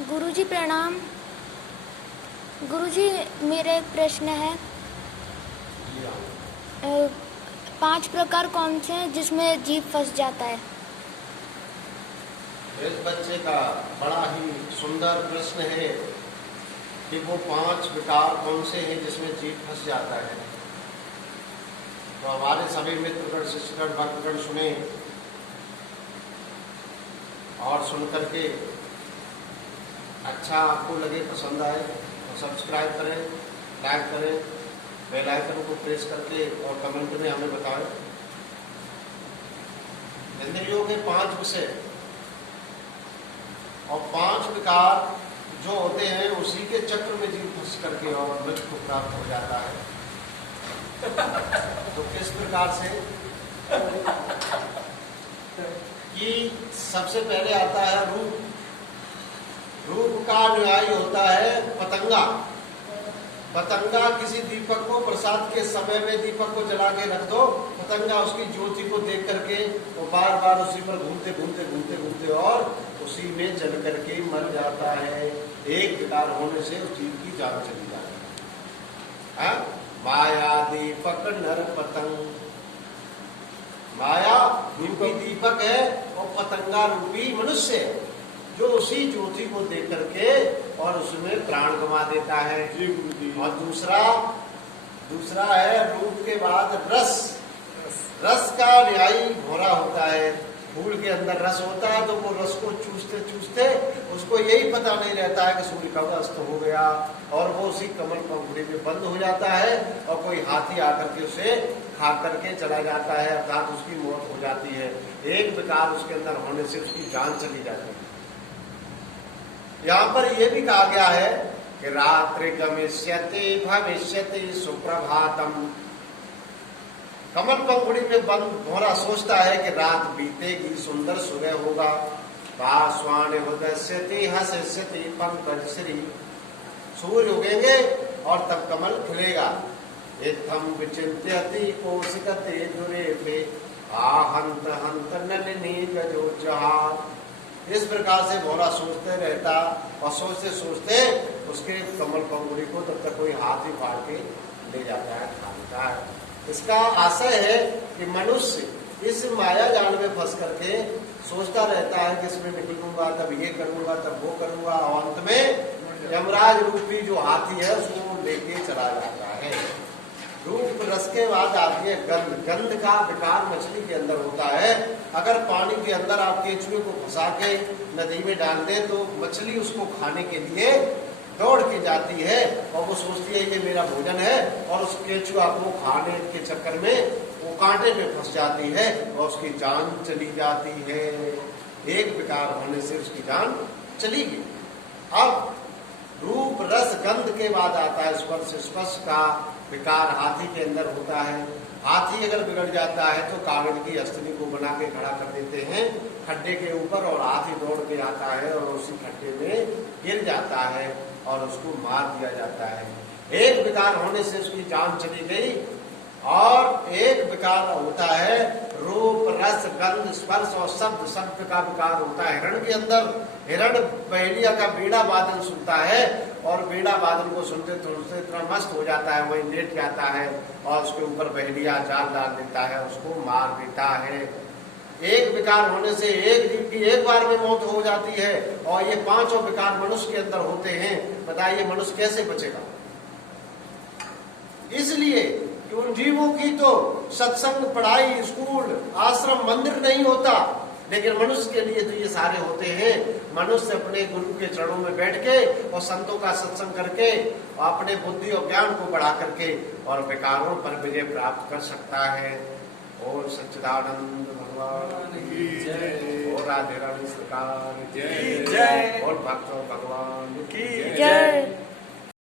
गुरुजी प्रणाम। गुरुजी मेरा एक प्रश्न है, 5 प्रकार कौन से हैं जिसमें जीभ फंस जाता है? इस बच्चे का बड़ा ही सुंदर प्रश्न है कि वो 5 विकार कौन से हैं जिसमें जीभ फंस जाता है। तो हमारे सभी मित्रगण, शिष्यगण, भक्तगण सुने और सुन करके अच्छा आपको लगे, पसंद आए तो सब्सक्राइब करें, लाइक करें, बेल आइकन को प्रेस करके और कमेंट में हमें बताएं। इंद्रियों के 5 विषय और 5 विकार जो होते हैं उसी के चक्र में जीव फंस करके और मृत्यु को प्राप्त हो जाता है। तो किस प्रकार से कि सबसे पहले आता है रूप। रूप का न्यायी होता है पतंगा। पतंगा किसी दीपक को प्रसाद के समय में दीपक को जला के रख दो, पतंगा उसकी ज्योति को देख करके वो बार बार उसी पर घूमते घूमते घूमते घूमते और उसी में जल करके मर जाता है। एक विकार होने से उस जीव की जान चली जाती है। माया दीपक नर पतंग। माया रूपी दीपक है और पतंगा रूपी मनुष्य है जो उसी ज्योति को देख करके और उसमें प्राण गंवा देता है। और दूसरा है रूप के बाद रस। रस का न्यायी भौरा होता है। फूल के अंदर रस होता है तो वो रस को चूसते चूसते उसको यही पता नहीं रहता है कि सूर्य कब अस्त हो गया और वो उसी कमल पंखुड़ी में बंद हो जाता है और कोई हाथी आकर के उसे खा करके चला जाता है, अर्थात उसकी मौत हो जाती है। एक विकार उसके अंदर होने से उसकी जान चली जाती है। यहाँ पर यह भी कहा गया है कि रात्रि गमिष्यति भविष्यति सुप्रभातम। कमल पंखुड़ी में बंद भौरा सोचता है कि रात बीतेगी, सुंदर सुबह होगा। भास्वान उदस्यति हस्यति पंकज श्री। सूर्य उगेंगे और तब कमल खिलेगा। इत्थम विचिन्त्यति कोशिकते दुरे पे आहंत हंत नलिनी गजोजहा। इस प्रकार से भौरा सोचते रहता और सोचते सोचते उसके कमल पंखुड़ी को तब तक कोई हाथ ही फाड़ के ले जाता है, खा लेता है। इसका आशय है कि मनुष्य इस माया जाल में फंस करके सोचता रहता है कि इसमें निकलूंगा, तब ये करूंगा, तब वो करूंगा और अंत में यमराज रूपी जो हाथी है उसको लेके चला जाता है। रूप रस के बाद आती है गंध। गंध का विकार मछली के अंदर होता है। अगर पानी के अंदर आप केंचुए को फंसा के नदी में डाल दें तो मछली उसको खाने के लिए दौड़ के जाती है और वो सोचती है ये मेरा भोजन है और उस केंचुआ को खाने के चक्कर में वो कांटे में फंस जाती है और उसकी जान चली जाती है। एक विकार होने से उसकी जान चली गई। अब रूप रस गंध के बाद आता है स्पर्श। स्पर्श का विकार हाथी के अंदर होता है। हाथी अगर बिगड़ जाता है तो कागज की अस्थनि को बना के खड़ा कर देते हैं खड्डे के ऊपर और हाथी दौड़ के आता है और उसी खड्डे में गिर जाता है और उसको मार दिया जाता है। एक विकार होने से उसकी जान चली गई। और एक विकार होता है रूप रस गंध स्पर्श और शब्द। शब्द का विकार होता है हिरण के अंदर। हिरण बहेलिया का बीड़ा वादन सुनता है और बीड़ा वादन को सुनते सुनते इतना मस्त हो जाता है, वही लेट जाता है और उसके ऊपर बहेलिया जाल डाल देता है, उसको मार देता है। एक विकार होने से एक जीव की एक बार में मौत हो जाती है और ये 5 विकार मनुष्य के अंदर होते हैं। बताइए मनुष्य कैसे बचेगा? इसलिए कि उन जीवों की तो सत्संग, पढ़ाई, स्कूल, आश्रम, मंदिर नहीं होता, लेकिन मनुष्य के लिए तो ये सारे होते हैं। मनुष्य अपने गुरु के चरणों में बैठ के और संतों का सत्संग करके अपने बुद्धि और ज्ञान को बढ़ा करके और विकारों पर विजय प्राप्त कर सकता है। और सच्चिदानंद भगवान की जय, और राधे राधे सरकार की जय, और भक्त भगवान की जय।